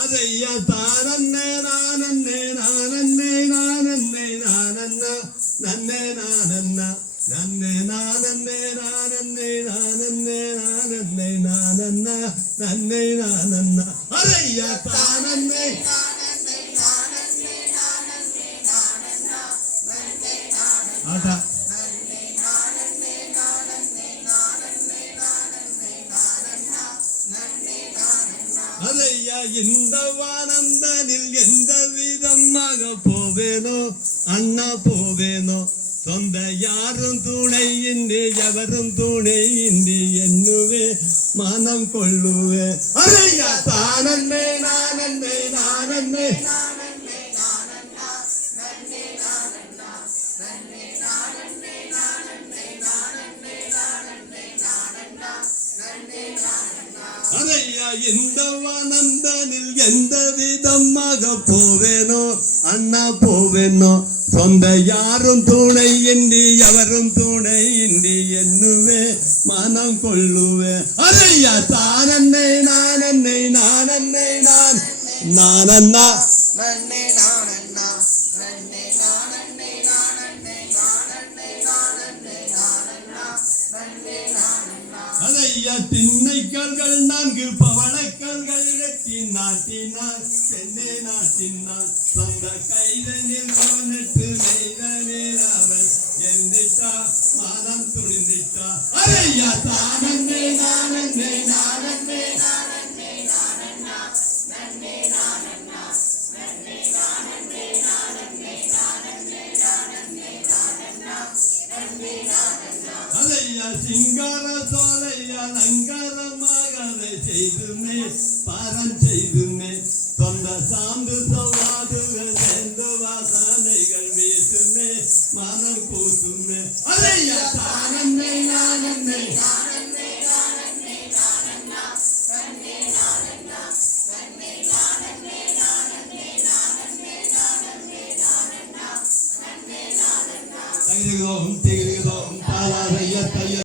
அதையா தானே நானே நானே நானே நானண்ணா நன்னே நானண்ணா நன்னே நானே நானே நானே நானே நானண்ணா நன்னே நானண்ணா அதையா தானே அதான் அதையா இந்த வானந்தனில் எந்த விதமாக போவேனோ அண்ணா போவேனோ சொந்த யாரும் துணை இன்றி எவரும் துணை இன்றி என்னுவே மனம் கொள்ளுவே அதையா தானே நானே நானே அதையா இந்த வானந்தனில் எந்த விதமாக போவேனோ அண்ணா போவேனோ சொந்த யாரும் துணை இன்றி எவரும் துணை இன்றி என்னுவே மனம் கொள்ளுவே அதையா தானே நானே நானே நான் நானண்ணா நன்னே நானண்ணா நன்னே நானே நானே நானே நானே நானண்ணா நன்னே நானண்ணா அதையா திண்ணைக்கல்கள் 4 பவளக்கல்கள் இடத்தி நாட்டினார் சென்னை நாட்டினார் சொந்த கைதனில் 18 மெய்தனில் அவள் எந்திட்டா மனம் துணிந்திட்டா அதையா தானே நானே நானே நானே நானண்ணா நன்னே நானண்ணா நன்னே நானே நானே நானே நானே நானண்ணா நன்னே நானண்ணா அதையா சிங்கார சோலையா அலங்காரமாக செய்துமே பாரம் செய்துமே சொந்த சாந்து சவாதுகள் சேர்ந்து வாசனைகள் வீசுமே மனம் கூசுமே அதையா தானே நானே நானே நானே நானண்ணா நன்னே நானண்ணா நன்னே நானே நானே நானே நானே நானண்ணா நன்னே நானண்ணா தகிதோம் திகிதோம் தாளாரைய தைய